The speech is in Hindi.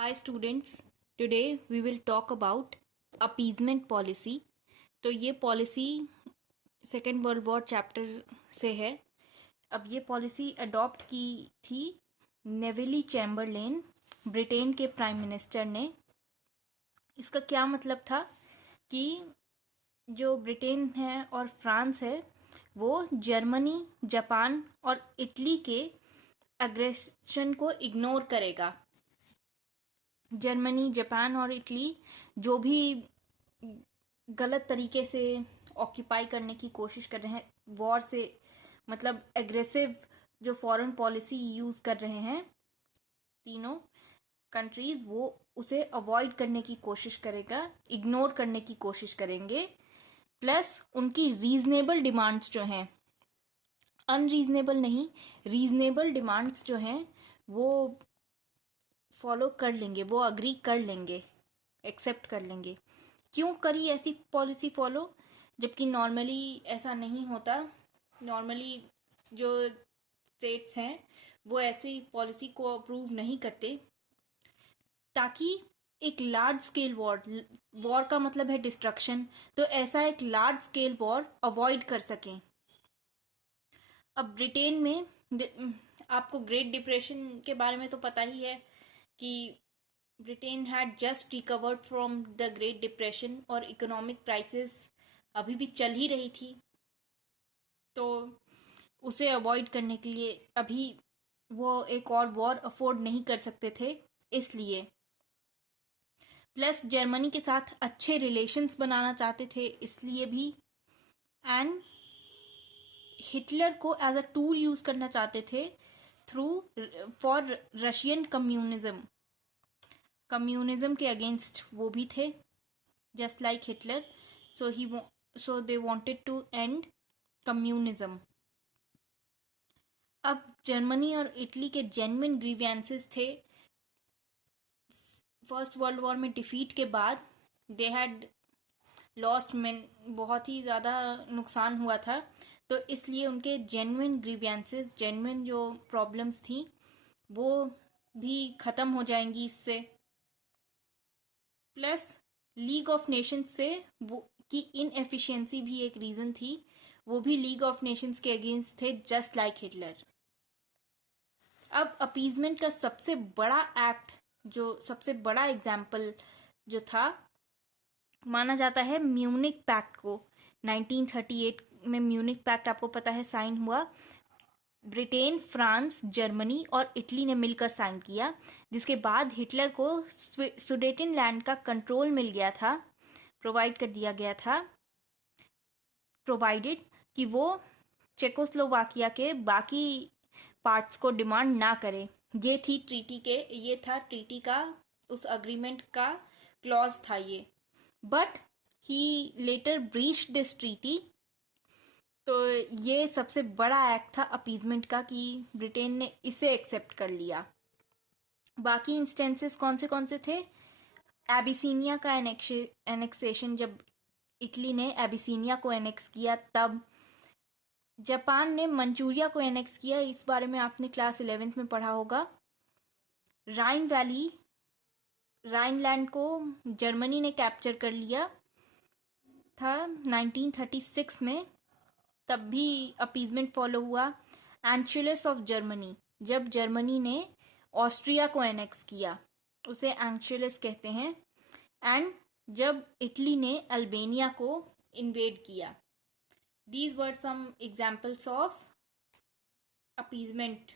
Hi students, today we will talk about appeasement policy। तो ये policy second world war chapter से है। अब ये पॉलिसी अडॉप्ट की थी नेविली चैम्बरलेन, ब्रिटेन के प्राइम मिनिस्टर ने। इसका क्या मतलब था कि जो ब्रिटेन है और फ्रांस है वो जर्मनी, जापान और इटली के अग्रेशन को इग्नोर करेगा। जर्मनी, जापान और इटली जो भी गलत तरीके से ऑक्यूपाई करने की कोशिश कर रहे हैं, वॉर से मतलब एग्रेसिव जो फॉरेन पॉलिसी यूज़ कर रहे हैं तीनों कंट्रीज, वो उसे अवॉइड करने की कोशिश करेगा, इग्नोर करने की कोशिश करेंगे। प्लस उनकी रीजनेबल डिमांड्स जो हैं, अनरीजनेबल नहीं, रीजनेबल डिमांड्स जो हैं वो फॉलो कर लेंगे, वो अग्री कर लेंगे, एक्सेप्ट कर लेंगे। क्यों करी ऐसी पॉलिसी फॉलो, जबकि नॉर्मली ऐसा नहीं होता। नॉर्मली जो स्टेट्स हैं वो ऐसी पॉलिसी को अप्रूव नहीं करते, ताकि एक लार्ज स्केल वॉर का मतलब है डिस्ट्रक्शन, तो ऐसा एक लार्ज स्केल वॉर अवॉइड कर सकें। अब ब्रिटेन में आपको ग्रेट डिप्रेशन के बारे में तो पता ही है कि Britain had just recovered from the great depression और इकोनॉमिक क्राइसिस अभी भी चल ही रही थी। तो उसे अवॉइड करने के लिए अभी वो एक और वॉर अफोर्ड नहीं कर सकते थे, इसलिए। प्लस जर्मनी के साथ अच्छे रिलेशंस बनाना चाहते थे, इसलिए भी। एंड हिटलर को एज अ टूल यूज करना चाहते थे थ्रू फॉर रशियन कम्युनिज्म के अगेंस्ट वो भी थे, just like Hitler. So they wanted to end communism. अब जर्मनी और इटली के जेन्युइन ग्रीवेंसेस थे फर्स्ट वर्ल्ड वॉर में डिफीट के बाद। दे हैड लॉस्ट मैन, बहुत ही ज़्यादा नुकसान हुआ था, तो इसलिए उनके जेन्युइन ग्रीवेंसेस, जेन्युइन जो प्रॉब्लम्स थी वो भी ख़त्म हो जाएंगी इससे। प्लस लीग ऑफ नेशंस से वो की इनएफिशिएंसी भी एक रीज़न थी, वो भी लीग ऑफ नेशंस के अगेंस्ट थे, जस्ट लाइक हिटलर। अब अपीजमेंट का सबसे बड़ा एक्ट, जो सबसे बड़ा एग्जाम्पल जो था, माना जाता है म्यूनिक पैक्ट को। 1938 में म्यूनिक पैक्ट आपको पता है साइन हुआ। ब्रिटेन, फ्रांस, जर्मनी और इटली ने मिलकर साइन किया, जिसके बाद हिटलर को सुडेटेनलैंड का कंट्रोल मिल गया था, प्रोवाइड कर दिया गया था, प्रोवाइडेड कि वो चेकोस्लोवाकिया के बाकी पार्ट्स को डिमांड ना करे। ये था ट्रीटी का, उस अग्रीमेंट का क्लॉज था ये। But he later breached this treaty. तो ये सबसे बड़ा एक्ट था अपीजमेंट का कि ब्रिटेन ने इसे एक्सेप्ट कर लिया। बाकी इंस्टेंसेस कौन से थे? एबिसीनिया का एनेक्सेशन, जब इटली ने एबिसीनिया को एनेक्स किया तब। जापान ने मंचूरिया को एनेक्स किया, इस बारे में आपने क्लास 11th में पढ़ा होगा। राइनलैंड को जर्मनी ने कैप्चर कर लिया था 1936 में, तब भी अपीजमेंट फॉलो हुआ। एंशुलेस ऑफ जर्मनी, जब जर्मनी ने ऑस्ट्रिया को एनेक्स किया, उसे एंशुलेस कहते हैं। एंड जब इटली ने अल्बेनिया को इन्वेड किया। These were some examples of appeasement.